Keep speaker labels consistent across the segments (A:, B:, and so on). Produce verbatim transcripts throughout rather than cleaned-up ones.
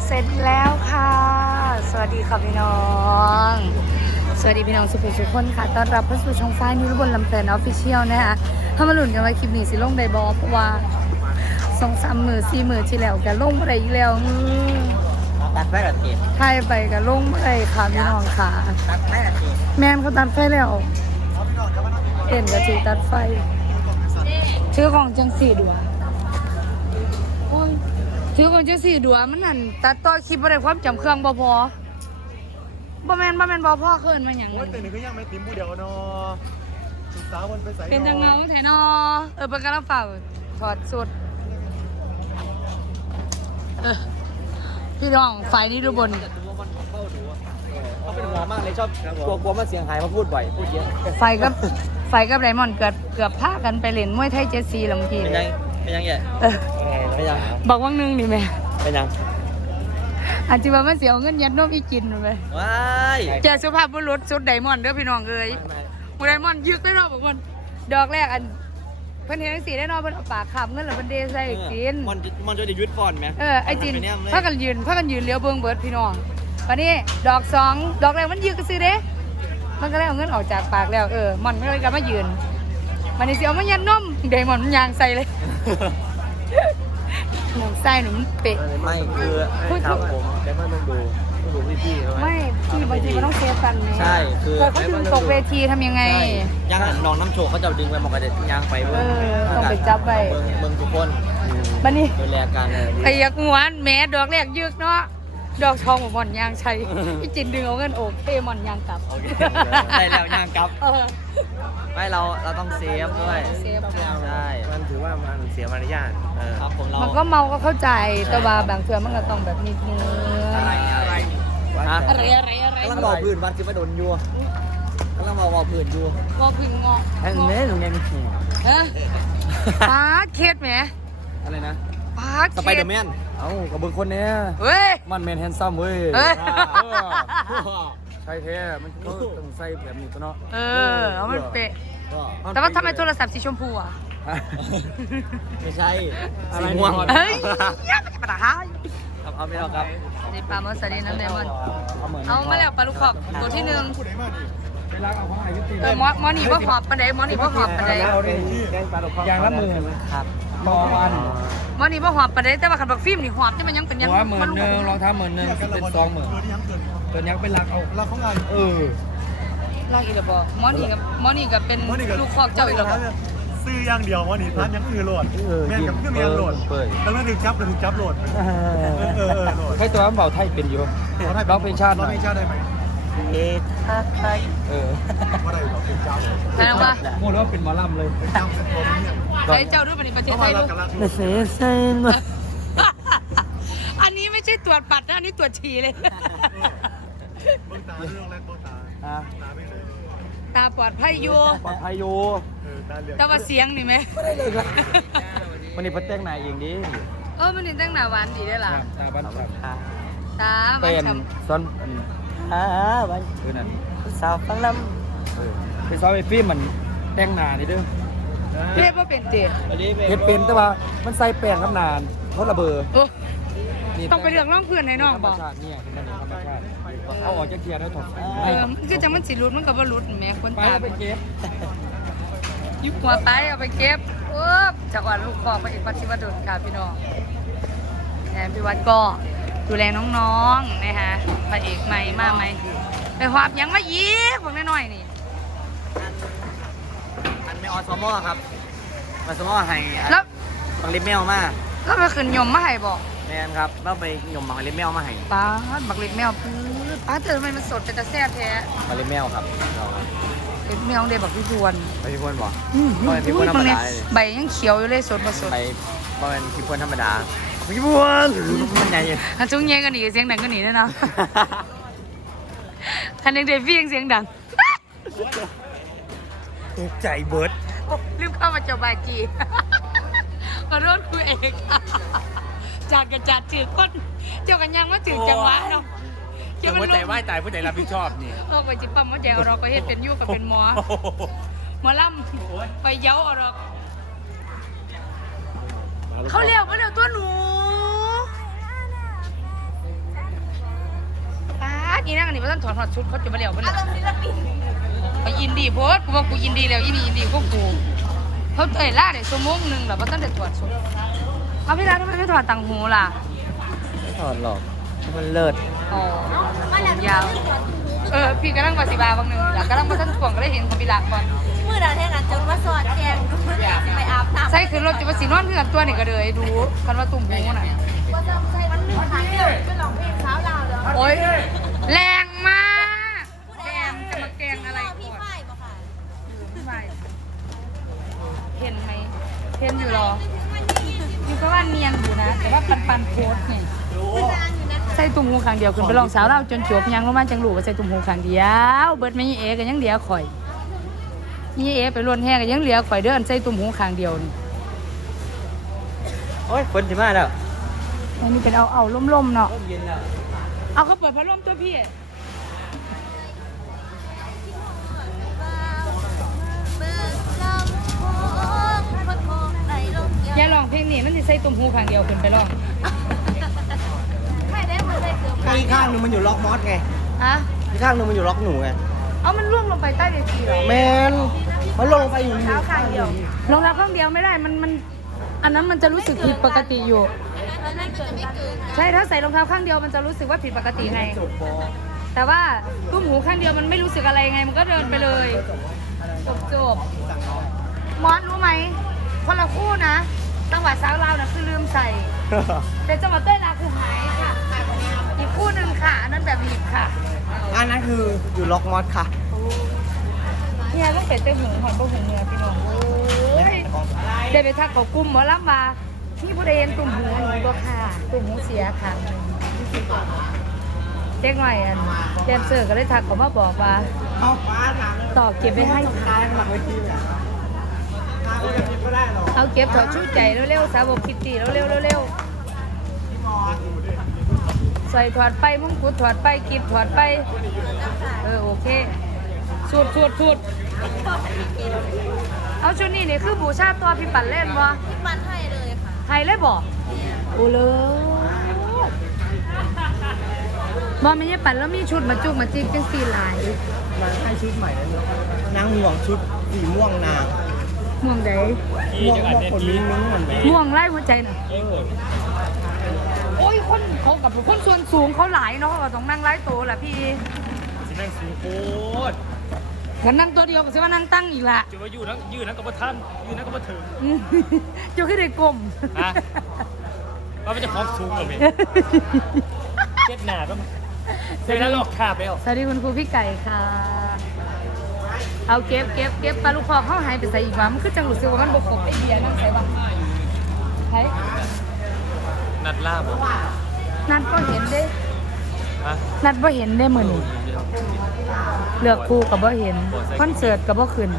A: เสร็จแล้วค่ะสวัสดีค่ะพี่น้องสวัสดีพี่น้องสุขุมสุขคนค่ะต้อนรับเข้าสู่ช่องฟ้านิรบนลำเพลินออฟฟิเชียลนะคะถ้ามาหลุนกันว่าคลิปนี้สิลงได้บอเพราะว่าสองสามมือสี่มือที่แล้วกันลงอะไรอีกแล้ว
B: ตัดไฟกับที
A: ไทยไปกันลงอะไรค่ะพี่น้องค่ะ
B: ตัดไฟกับที
A: แม่นเขาตัดไฟแล้วเห็นกระถือตัดไฟชื่อของจังสีดวงชื่อของจังสีดวงมันนั่นตัดต่อคลิปอะไรความจำเครื่องบ่พอบ่แม่นบ่แม่นบ่พ่อเคินมาหยัง
C: ว่าแต่นี่ก็ยังไม่ติ้มผู้เดียวเนาะสุดสาวคนไปใส่
A: เป็นจังเงาแท้เนาะเออเป็นกระเป๋าถอดสุดเออพี่น้องไฟนี่ดูบน
B: เขาเป็นหัวมากเลยชอบกลัวกลัวมันเสียงหายมาพูดบ่อยพูดเยอะ
A: ไฟกับไฟกับไดมอนด์เกือบเกือบพากันไปเล่นมวยไทยเจซีแล้วเมื่อกี้
B: เป็นยังเป็นยังไงเป็นยัง
A: บอกว่านึงนี่แม่
B: เป็นยัง
A: อาจจะว่ามันเสียเงินยัดนมอีกินไหม
B: ว้าย
A: แกสุภาพบุรุษสุดไดมอนด์เด้อพี่น้องเอ้ยมูไดมอนด์ยึกได้รอบบอกว่าดอกแรกอันเพิ่นเห็นทั้งสี่ได้นอนเพิ่นเอาปากขับเงินหรือเพิ่นเดใส่กิน
B: มันมันจะได้ยุดฟอนไหม
A: เออไอจินพากันยืนพากันยืนเลี้ยวเบิ้งเบิร์ดพี่น้องวันนี้ดอกสองดอกแรกมันยืนก็ซื้อเด้มันก็เลยเอาเงินออกจากปากแล้วเออมันก็เลยกลับมายืนมันนี่เสียวมันยันนมเดมอนมันยางใส่เลยหนูใส่หนูมันเป๊ะ
B: ไม่คือครับผมเดี๋ยวมันต้องดูต้องดูพี่พี่
A: ไม่พี่บางทีมันต้องเซฟกันไง
B: ใช่คือ
A: เขาดึงตกเวทีทำยังไง
B: ยังน้องน้ำโชกเขาจะดึงไปมองกันเด็ดยางไปเบิ้ง
A: ต้องไปจับไป
B: เบิ้งทุกคน
A: บันนี้
B: ดูแลกัน
A: ไอ้ยักษ์งวนแม่ดอกแรกยึกเนาะดอกทองของมอนยางชัยพี่จินดึงเอาเงินโอบเป้มอนยางกลับ
B: ได้แล้วยางกลับไม่เราเราต้องเซฟด้วยใช่
C: มันถือว่ามันเสียมารยาท
B: ครับผมเรา
A: มันก็เมาก็เข้าใจแต่ว่าบางเทื่อมันก็ต้องแบบนิดนึง
B: อะไรอะไร
A: อะไรอะไรอะไร
B: กำลังบอกพื้นวันคือไม่โดนยัวกำลังบอกบอกพื้นยัว
A: บอกพื้นงอ
B: แค่นี้ตรงนี้มีขี้
A: ฮะปาร์คเคสไหม
B: อะไรนะ
A: ปาร์ค
B: สไปเดอร์แมนเอ้ากับเบิ้งคนเนี้ย
A: เฮ้ย
B: มันแมนแฮนซัมเว้ยใช่แท้มันต้องใส่แบบนี้ตัวเนาะ
A: เออเอามันเป๊ะแต่ว่าทำไมโทรศัพท์สีชมพูอ่ะ
B: ไม่ใช่สีม่วง
A: เฮ้ยยับมันจะปะทะ
B: เอาไม่เอาครับ
A: นี่ปลาเมอร์ซาดีน้ำเลมอนเอามาแล้วปลาลูกขอบตัวที่หนึ่งเออมอมอนี่พ่อหอบปันไดมอนี่พ่อหอบปันได
B: อย่างละหมื่นครับต่อวัน
A: มอนี่พ่อหอบปันไดแต่ว่าขันบักฟิล์มนี่หอบที่มันยังเป็นยัง
B: หัวหมื่นหนึ่งรองเท้าหมื่นหนึ่งเป็นสองหมื่นตัวยังเป็นหลักเอา
C: หลักของงาน
B: เออ
A: ลากอีกแล้วบอกมอนี่กับมอนี่กับเป็นลูกคอกเจ้าอีกแล้ว
C: ซื้อย่างเดียวมอนี่ร้านยังคือโหลดแม่กับเพื่อนเมียโหลดแล้วก็ถึงจับถึงจับโหลดเออเออโหลด
B: ให้ตัวมันเบาไทยเป็นอยู่ร้องเพลงชาติ
C: ร้องเพลงชาติได้ไหม
B: เอทักไทยเออ
C: ว่าได้ร้องเพลงเจ้า
A: แสดงว่า
B: โม่รู้ว่าเป็นหมอลำเลย
C: เจ้าเป็นตัวเนี่ย
A: ใช้เจ้าด้วยประเทศไทยด้วย
B: เสียเส้น
A: อันนี้ไม่ใช่ตรวจปัดนะอันนี้ตรวจฉี่เลย
C: เบื้องตาเรื่องแรกเบื้องตาตาไม่เลย
A: ตาปลอดภัยอยู่
B: ปลอดภัยอยู่
A: แต่ว่าเสียงนี่ไหม
B: ไม่ได้เลยครับวันนี้พัดแต่งหน้าเองดิ
A: เออมันนี่แต่งหน้าหวานดีได้ล่ะ
B: ตาบ้าน
A: ตา
B: เป็นซ้อนอ่าบ้านคือนั่นสาวฟังลำเป็นซอยไปฟิล์มมันแต่งหน้าดิเด้อ
A: เรียกว่าเป็นเจ็ด
B: เห็ดเป็นแต่ว่ามันใส่แป้งกับนานเขาระเบิด
A: ต้องไปเรื่องร่องเพื่อนในน้องบอก
B: ธรรมชาติเนี่ยธรรมชาติเอาออกจากเกียร์ได้ถอด
A: เออคือจังมันสิรุดมันก็บ่รุดแม่คนตา
B: ไปเก็บ
A: ยุบหัวไปเอาไปเก็บโอ้จักรวาลลูกคอพระเอกวัดชิวดลค่ะพี่น้องแทนพี่วัดก็ดูแลน้องๆนะคะพระเอกใหม่มาไหมไปหอบยังมาอีกพวกน้อยๆนี่
B: อันไม่ออสมอครับออสมอให้แล้วบังลิมเมลมา
A: แล้วไปขึ้นยมมาให้บอก
B: แม่นครับแล้วไปยมบังลิมเมลมาให้
A: ป้าบักลิมเมลปื๊ดป้าเจอทำไมมันสดแต่จะแซ่บแท้
B: บังลิมเมลครับ
A: ลิมเมลเดบักพี่พวน
B: พี่พวนบอก
A: พี่พวนธรรมดาใบยังเขียวอยู่เลยสดมาสด
B: ใบเป็นพี่พวนธรรมดาพี่พวนมันใหญ่
A: ฮันจุ้งเงี้ยกันหนีเสียงดังกันหนีด้วยนะคันยังเดฟี่ยังเสียงดัง
B: ตกใจเบิร์ด
A: รีบเข้ามาจบบาจีขอโทษคุยเองจัดกับจัดถือก้นเจ้ากันยังว่าถือจังหวะเนาะ
B: เจ้าหัวใจไหวตายหัวใจรับผิดชอบนี่
A: เออไปจิบปั๊มหัวใจเราก็เฮ็ดเป็นยู่กับเป็นหมอหมอล่ำไปเย้าเราเขาเลี้ยวเขาเลี้ยวตัวหนูอีนั่งอันนี้ว่าท่านถอดถอดชุดเขาจะมาเหลียวไปเล
D: อาย รมณ์ศิลปิน
A: ไปอินดี้โพสกูว่ากูอินดี้แล้วอีนี่อินดี้พวกกูเขาเตยล่าเดี๋ยวชั่วโมงหนึ่งแล้วว่าท่านเด็ดถอดชุดเอาพี่รักทำไมไม่ถอดต่างหูล่ะ
B: ไม่ถอดหรอกมันเลิศ
A: อ๋อ
D: มาแล้ว
A: ยาว เออพี่กำลังมาสิบาบางหนึ่งหลังกำลังมาท่านถ่วงก็เลยเห็นของพี่รักก่อน
D: มือดาเท่นั้นจนว่าสอดแจงดูไปอาบน้ำ
A: ใช่คือรถจะมาสีนอนเพื่อนตัวนี่ก็เลยดูกันว่าตุ่มหูน่ะ
D: ว่าจะใช้มันหนึ่งครั้งเดียวจะลองเพลงเช้าลาวเลย
A: โอ๊ยแรงมากแกงจะมาแกงอะไร
D: พี่
A: ก่อน
D: ฝ้ายบอกค่ะ
A: ไม่เห็นไหมเห็นอยู่หรออยู่ก็ว่าเนียนอยู่นะ แต่ว่าปันปันโพสไงใส่ตุ่มหูข้างเดียวขึ้นไปลองสาวเราจนจบยังลงมาจังหลูว่าใส่ตุ่มหูข้างเดียวเบิดไม่ยี่เอกันยังเหลียข่อยยี่เอไปล้วนแห้กันยังเหลียข่อยเดินใส่ตุ่มหูข้างเดียวนี่
B: โอ้ยฝนจะมาแล้ว
A: อันนี้เป็นเอาเอาล่มๆเนาะ
B: เย็นแล้ว
A: เอาเขาเปิดพัดลมตัวพี่
D: เบิกลำโพงพัดโพงในลม
A: อย่าลองเพลงนี้มันจะใส่ตุ่มหูข้างเดียวขึ้นไปลอง
D: ไม่ได้เหมือนเลยเกือบ
B: อีกข้างหนึงมันอยู่ล็อกมอสไง
A: อะ
B: อีกข้างหนึงมันอยู่ล็อกหนูไง
A: เอามันล่วงลงไปใต้เวทีเหรอ
B: แมนมันลงไปอยู่
D: เท้าข้างเดียว
A: รองเท้าข้างเดียวไม่ได้ มัน มัน อันนั้นมันจะรู้สึกผิดปกติอยู่
D: มันไม่เกินกัน
A: ใช่ ถ้าใส่รองเท้าข้างเดียวมันจะรู้สึกว่าผิดปกติไง แต่ว่าตุ้มหูข้างเดียวมันไม่รู้สึกอะไรไง มันก็เดินไปเลย จบจบมอสรู้ไหม คนละคู่นะ จังหวะสาวเราวนะคือลืมใส่ แต่จังหวะเต้ยลาคือหายค่ะ อีกคู่หนึ่งค่ะอันนั้นแบบหยิบค่ะ
B: อันนั้นคืออยู่ล็อกมอสค่ะ
A: เฮียต้องเป็ดเต้หูหอนก็หูเนื้อพี่น้องโอ้ยเดี๋ยวไปทักเขากลุ่มหมอลำมาพี่ผู้ใดเห็นตุ่มหูหนูก็ค่ะ ตุ่มหูเสียค่ะเจ๊งหน่อยอันแดนเซอร์ก็เลยทักเขามาบอกว่า
B: เอาฟ้าถาม
A: ต่อเก็บไว้ให้
B: ตายหลังเวทีเลยตายก็ยังไม่ได้หรอก
A: เอาเก็บถอดชู้ใจเร็วๆสาวบอกคิตตี้เร็วๆเร็วๆใส่ถอดไปมงกุฎถอดไปกิบถอดไปเออโอเคสูดสูดสูดเอาชุดนี้นี่คือบูชาตัวพี่ปั่นเล่นวะ
D: พี่มันให้เลยค่ะ
A: ไทยเลยบอกโอ้เลยบอไม่ใช่ปั่นแล้วมีชุดมาจุกมาจิกเป็นสีลาย
B: นางให้ชุดใหม่แล้วเนอะนางห่วงชุดสีม่วงนาง
A: ม่วงใด
B: ม่วงม่วงคนมิ้งมิ้งเหมือนแบบ
A: ม่วงไล่หัวใจน่ะโอ้ยคนเขากับคนส่วนสูงเขาหลายเนาะเขาก็ต้องนั่งไล่โตแหละพี่
C: สิแม่งสูงโคตร
A: ถ้านั่งตัวเดียวก็จะว่านั่งตั้งอีกละ
C: จะว่าอยู่นั่งยืนนั่งกับท่านยืนนั่งกับถึง
A: อืมจะขึ้นได้กลม
C: ฮะ ว่ามันจะพร้อมสูงกว่าเมย์เจ็ดหนาก็เสร็จแล้วหลอกขาบแล้ว
A: สวัสดีคุณครูพี่ไก่ค่ะ เอาเก็บเก็บเก็บปลาลูกคอเขาหายไปใส่อีกวะมันคือจังหลุดซิว่ามันบกบไอเบียร์นั่งใส่บ้างใช่
C: นัดล่าบ
A: นัดก็เห็นได้
C: ฮะ
A: นัดบ่เห็นได้มือนี่เลือกคู่กับบ่เห็นคอนเสิร์ตกับบ่ขึ้น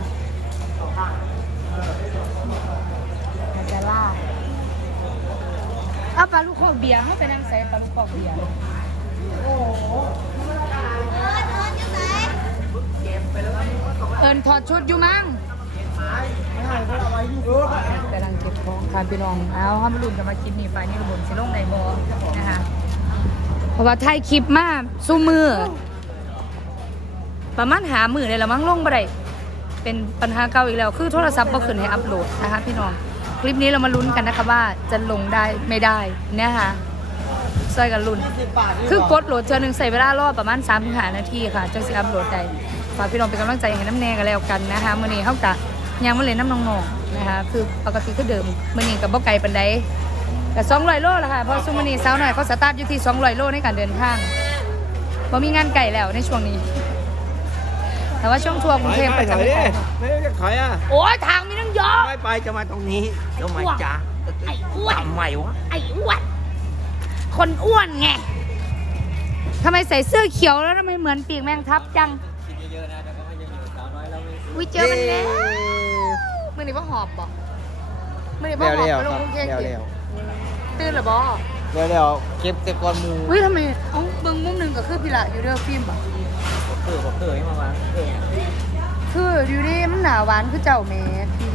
A: อาจจะล่าเอาปลาลูกคอเบียร์เขาไปนั่งใส่ปลาลูกคอเบียร์
D: เออเออจะใส่
A: เอิญถอดชุดอยู่มั้งกำลังเก็บของค่ะพี่น้องเอาห้ามรุ่นกันมาคลิปนี้ไปนี่ระบบสิลงในบอนะคะเพราะว่าถ่ายคลิปมาสู้มือ ประมาณหามือเลยละมั้งลงบ่ได้เป็นปัญหาเก่าอีกแล้ว คือโทรศัพท์บ่ขึ้นให้อัปโหลดนะคะพี่น้องคลิปนี้เรามาลุ้นกันนะคะว่าจะลงได้ไม่ได้เนี่ยค่ะซอยกันลุ้นคือกดโหลดเจอหนึ่งใส่เวลารอบประมาณสามถึงห้านาทีค่ะจังสิอัปโหลดได้ฝากพี่น้องเป็นกำลังใจให้น้ำแน่กันแล้วกันนะคะมื้อนี้เฮากะยังมาเล่นน้ำน้องๆนะคะคือปกติคือเดิมมื้อนี้กับบ่ไกลปานใดแต่สองร้อยโลแล้วค่ะเพราะซุมื้อนี้สาวน้อยเขาสตาร์ทอยู่ที่สองร้อยโลในการเดินทางบ่มีงานไกลแล้วในช่วงนี้แต่ว่าช่วงทัวร์กรุงเทพก็จะไม่ไป
B: ไม่จะถอยอ่ะ
A: โอ้ยทางมีตั้งเยอะ
B: ไม่ไปจะมาตรงนี้ทำไมจ๊ะ
A: ไอ้อ้วน
B: ทำไมวะ
A: ไอ้อ้วนคนอ้วนไงทำไมใส่เสื้อเขียวแล้วทำไมเหมือนปีกแมงทับจัง
B: คิดเยอะๆนะแต่ก็ยังอยู่สาวน้อยแล้วไม่
A: วิเจอมันแล้วมื่อนี้ว่าหอบบ่มื่อนี้ว่าหอบไปลงกรุงเทพ
B: เร็วเร็ว
A: ตื่นหรือบ่
B: เร็วเร็วเก็บเก็บก้อนมู
A: เฮ้ยทำไมเอ้าเบิ่งมุมหนึ่งก็คือพิละอยู่เด้อฟิล์มบ่
B: เออบอกเออให้มาบ้างเออ
A: คืออยู่ดิมันหนาหวานคือเจ้าแม่พี่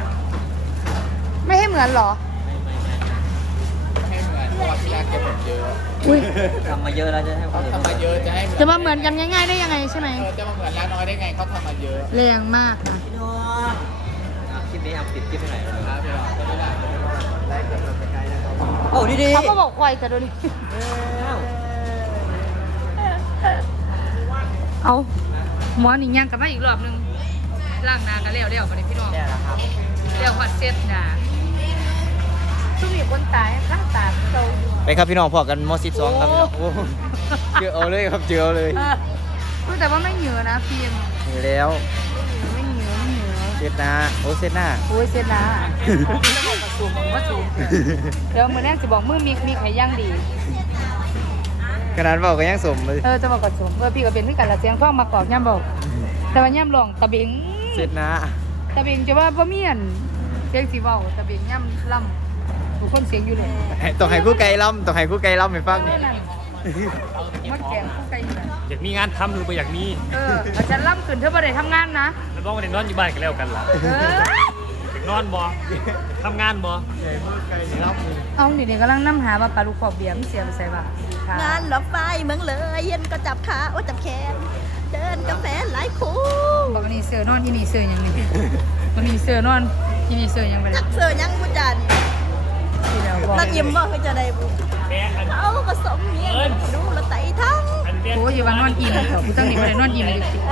A: ไม่ให้เหมือนเหรอ
B: ให้เหมือนเพราะว่าที่ร้านเก็บหมดเยอะ
A: อุ้ย
B: ทำมาเยอะแล้วจะให้เขาทำมาเยอะ
A: จะมาเหมือนกันง่ายๆได้ยังไงใช่ไหม
E: จะมาเหมือนแล้วน้อยได้ไงเขาทำมาเยอะ
A: แรงมากนะ
B: พี่น้องคลิปนี้เอาปิดคลิปไปไหนเลยครับพี่น้องไลฟ์กับเราไกลๆนะครับโอ้ดีๆ
A: เขาก็บอกควายแต่ดูดิเอาหมอนี่ยังกลับมาอีกรอบนึงล่างหนากันแล้วเดี๋ยวไปเลยพี่น้อง
B: เนี่ยแหละครับ
A: เดี๋ยวผัดเซ็ตหนาช่วงนี้คนตายข้างตาโตอยู่
B: ไปครับพี่น้องพอกันมอสิบสองครับพี่น้องโอ้เจอเอาเลยครับเจอเอาเลย
A: เออรู้แต่ว่าไม่เหนือนะฟิล์ม
B: มีแล้ว
A: ไม่เหนือไม่เหนือ
B: เซตหน้าโอ้เซตหน้า
A: โอ้ยเซ็ตหนาว่าสูงว่าสูงเดี๋ยวมือแรกจะบอกมือมีมีไข่ย่างดี
B: ขนาดบอกก็ยังสมเลย
A: เออจะบอกก่อนสูงเออพี่ก็เป็นที่กันละเสียงฟ้องมากอกย่ำบอกแต่ว่าย่ำลองตะเบง
B: เซตหน้า
A: ตะเบงจะว่าบ่เมียนเสียงสีเบาตะเบงย่ำล่ำทุกคนเสียงอยู่เลย
B: ต้องให้คู่ไกลล่ำต้องให้คู่ไกลล่ำให้ฟัง
A: เท่านั้นมัดแกงคู่ไก่อยู่นะ
C: อยากมีงานทำหรือไปอยากมี
A: เอออาจารย์ล่ำขึ้นเธอบ่ได้ทำงานนะ
C: แล้วบอกว่าในนอนอยู่บ้านกันแล้วกันล่ะ
A: เออ
C: อยากนอนบ่ทำงานบ่
A: เอาดิเดี๋ยวกำลังนั่งหาว่าปลาลูกขอบเบียร์มันเสียไปใส่บ่าง
D: านรถไฟเมืองเลยเย็นก็จับขาโอ้จับแขนเดินกาแฟหลายคู่
A: บอกว่านี่เสือนอนอีนี่เสืออย่างนี้วันนี้เสือนอนอีนี่เสือยังไปเล
D: จั
A: ย
D: กเสือยังบุจัน
A: ที่แล้วบอก
D: นักยิ้มบ่คือจะได้บุ
C: แม่อัน
D: เขาก็สมเมียนดูแลไต่ทั้ง
C: อันเรียน
A: โอ้ยอย่าว่านอนอิ่มเถอะผู้ตั้งนี่บ่ได้นอนอิ่มเลยจริง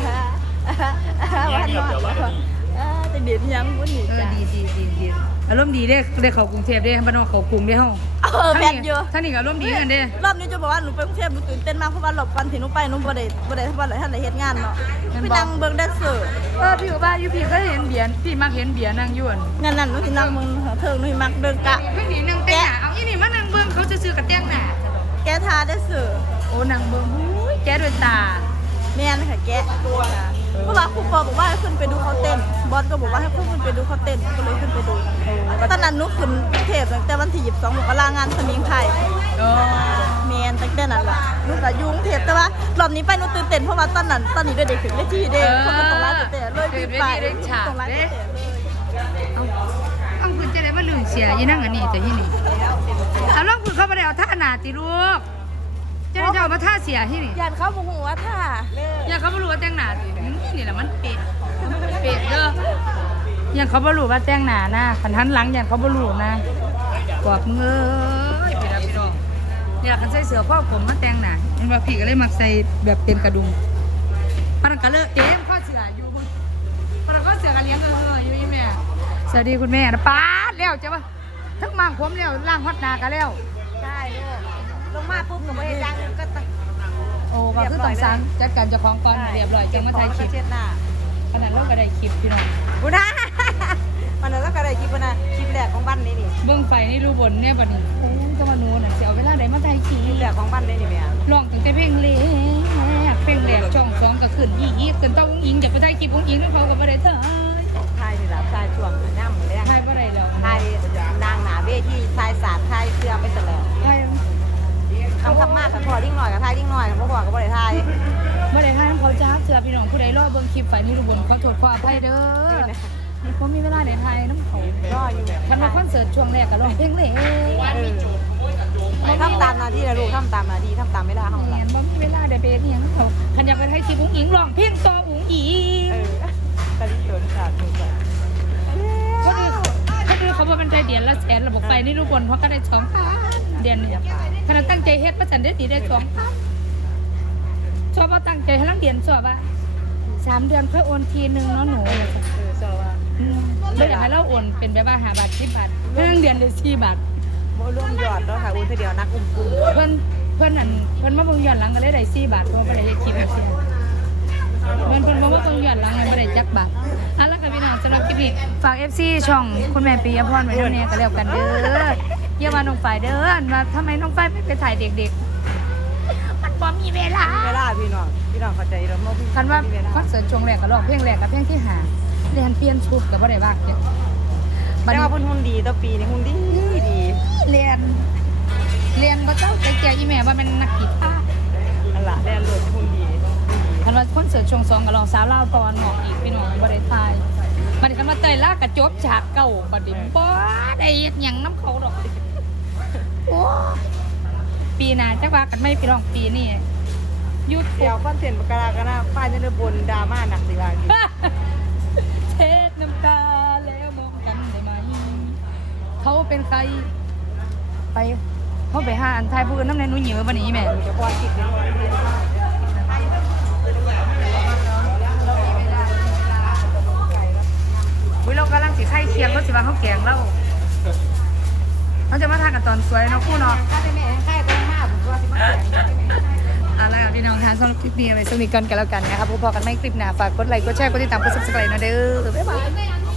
D: วันนอนแต่เด็ดยังบุญนี่
A: เออ
D: จ้ะ
A: ดีดีดีดีอารมณ์ดีเด้ได้เข้ากรุงเทพเด้บ้านนอกเข้ากรุงเด้เฮา
D: เออแพทอยู่
A: ท่านนี่ก็อารมณ์ดีกันเด้
D: รอบนี้จะบอกว่าหนูไปกรุงเทพหนูตื่นเต้นมากเพราะว่าหลบก่อนที่หนูไปหนูบ่ได้บ่ได้บ่ได้ท่านได้เฮ็ดงานเนาะไปนั่งเบิ่งแดนเซอร์
A: เออพี่ก็ว่าอยู่พี่ก็เห็นเบียร์พี่มักเห็นเบียร์นั่งอยู่อั่น
D: งานนั้นหนูสินั่งเบิ่งเทิงหนูสิมักเดินกะ
A: พี่นี่นั่งแต่งหน้าเอาอีนี่มานั่งเบิ่งเขาจะซื้อกับแต่งหน้า
D: แกทาแดนเซอร์
A: โอ้นั่งเบิ่งหูยแกด้วยตา
D: แม่นค่ะแกเพราะว่าครูปอบอกว่าให้ขึ้นไปดูเขาเต้นบอสก็บอกว่าให้ขึ้นไปดูเขาเต้นก็เลยขึ้นไปดูตอนนั้นหนูขึ้นกรุงเทพตั้งแต่วันที่ยี่สิบสองมกราคมงานสมิงไทย
A: เออ
D: แม่นตั้งแต่นั้นล่ะหนูก็อยู่กรุงเทพแต่ว่ารอบนี้ไปหนูตื่นเต้นเพราะว่าตอนนั้นตอนนี้ด้วยเด็กขึ้นเวทีเด็กคนมันตรงร้านแต่เลยปีไปตรงร้านแต่เลย
A: เอาเอาคุณจะได้มาลืมเสียยี่นั่งอันนี้แต่ยี่นี่เอาลองคุณเข้าไปได้เอาท่าหนาติลูกจะได้จะเอามาท่าเสียที่นี่
D: ยานเขาบอกว่าถ้า
A: อย่าเขาไม่รู้ว่าแต่งหนาตินี่แหละมันเป๊ะเป๊ะเด้อยังเขาไม่รู้ว่าแต่งหนานะขันทันหลังยังเขาไม่รู้นะกวาดมือเอ้ยพี่ดาพี่ดอกเนี่ยคันใส่เสื้อพ่อผมมาแต่งหนาเห็นว่าพี่ก็เลยมักใส่แบบเต็มกระดุมปนังกะเลอะเต็มข้อเสื้ออยู่บนปนังข้อเสื้อกระเลี้ยงเอออยู่ยี่แม่สวัสดีคุณแม่นะป้าดแล้วจ้ะวะทั้งมางผมแล้วล่างฮอตนากันแล้ว
D: ใช่ลูกลงมาปุ๊บก็ไม่ได้ดังก็ตะ
A: โอ้ก็คือต้องสั่งจัดการเจ้าของก่อนเรียบร้อยจังมาถ่ายคลิป
D: เช็ดหน้า
A: ขนาดเราก็ได้คลิปพี่น้อง
D: บุญนะมันแล้วก็ได้คลิปนะคลิปแรกของบ้านนี่นี่
A: เบื้องไฟนี่รูบนเนี่ยบัดนี้โอ้ยจะมาโน่นน่ะสิเอาเวลาใดมาถ่ายคลิ
D: คลิป
A: ป
D: แรกของบ้านนี่นี่แม่
A: ร้องตั้งแต่เพลงเล็กเพลงแรกช่องสองก็ขึ้นอีอีขึ้นต้องอิงจะไปถ่ายคลิปของอิงแล้วเขาก็บ่ได้ถ่าย
D: ทายนี่แหละทายช่วงน้ำแรง
A: ถ่ายบ่ได้แล้ว
D: ทายนางหนาเวทีทายศาสตร์ทายเครือไปเสร็จแล้ว
A: ถ่าย
D: คำคำมากกับพอดิ้งหน่อยกับทายดิ้งหน่อยกับพ่อก็บ่ได้ทาย
A: บ่ได้ถ่ายเขาจ้าเสือพี่น้องผู้ใดรอเบิ่งคลิปไฟนี่รูบนขอโทษขออภัยเด้อเพราะมีเวลาได้ถ่ายน้ำเขา
D: รออยู่
A: คันว่าคอนเสิร์ตช่วงแรกก็ร้องเพลงเล็ก
D: ทำตามหน้าที่นะลูกทำตามหน้าที่ทำตามไม่ได้ของ
A: เนียนบ่มีเวลาได้ไปเฮ็ดอิหยังเขาคันอยากไปถ่ายคลิปของอิงร้องเพลงต่ออุ๋งอิง
D: เออตอนนี้สวนสัตว์ถูก
A: คนอื่นคนอื่นเขาบอกมันใจเดียนละแสนระบบไฟนี่รูบนเพราะก็ได้สองพันเดือนเนี่ยขนาดตั้งใจเฮ็ดประจันได้ดีได้สองพันชอบว่าตั้งใจให้ลังเดียนชอบว่าสามเดือนค่อยโอนทีนึงเนาะหนู
D: เออสวัส
A: อืมไม่อยากให้เราโอนเป็นแบบว่าหาบาทสิบบาทเพื่อนเดือนเดือนสี่บาท
D: ดีร่วมยอดแล้วค่ะอุ้ยเดียวนักอุ้มกุ้ง
A: เพื่อนเพื่อนนั่นเพื่อนมาเบิ่งย้อนหลังก็เลยได้สี่บาทเพราะว่าบ่ได้เฮ็ดคลิปแบบนี้เพื่อนเพื่อนมาเบิ่งย้อนหลังก็ได้จักบาทเอาละค่ะพี่น้องสำหรับคลิปนี้ฝาก เอฟ ซี ช่องคุณแม่ปิยพรไว้ด้วยเนี่ยก็แล้วกันเด้อเยี่ยมมาน้องฝ่ายเด้อว่าทำไมน้องฝ่ายไม่ไปถ่ายเด็กๆมันบ่มีเวลา
D: เวลาพี่น้องพี่น้องเข้าใจเราเมื่อพี่
A: คันว่าคอนเสิร์ตช่วงแรกก็ร้องเพลงแรกกับเพลงที่ห้าเรียนเปลี่ยนชุดก็บ่ได้ว่าเนี่ยบั
D: แต่
A: ดนี้
D: ว่าพุ่นหุ่นดีต่อปีนี่หุ่นดีดี
A: เรียนเรียนบ่เจ้าแต่แก่อีแม่ว่ามันนักกีตาร์
D: อันละแดนเลยหุ่นดี
A: คันว่าคอนเสิร์ตช่วงสองก็ร้องสาวลาวตอนออกอีกพี่น้องบ่ได้ทายบัดนี้คันว่าเตยล่ากระจบฉากเก่าบัดนี้บ่ได้เฮ็ดหยังนำเขาดอกโอ้หนะจักว่ากันไม่พี่น้องปีนี่ยุด
D: เดี๋ยวคอนเทนต์ประกาศกันนะป้าจะได้บนดราม่าหนักสิว่า
A: เทศน้ำตาแล้วมองกันได้ไหมเขาเป็นใครไปเขาไปหาอันไทยพูดน้ำในนุ่นหยิบวันนี้แม่
D: จะพอคิดเลย
A: วิเรากำลังสิไข่เคียงก็สิว่าเขาแกงเราเขาจะมาทานกันตอนสวยเนาะคู่เนาะ
D: ถ้าเป็นแม่ค่ายก็ห้าผมว่าสิมาแข่ง
A: เอาละค่ะพี่น้องทานสำหรับคลิปนี้เอาไว้สนิทกันกันแล้วกันนะครับพบกันไม่คลิปหน้าฝากกดไลค์กดแชร์กดติดตามกดซับสไครต์นะเด้อบ๊ายบาย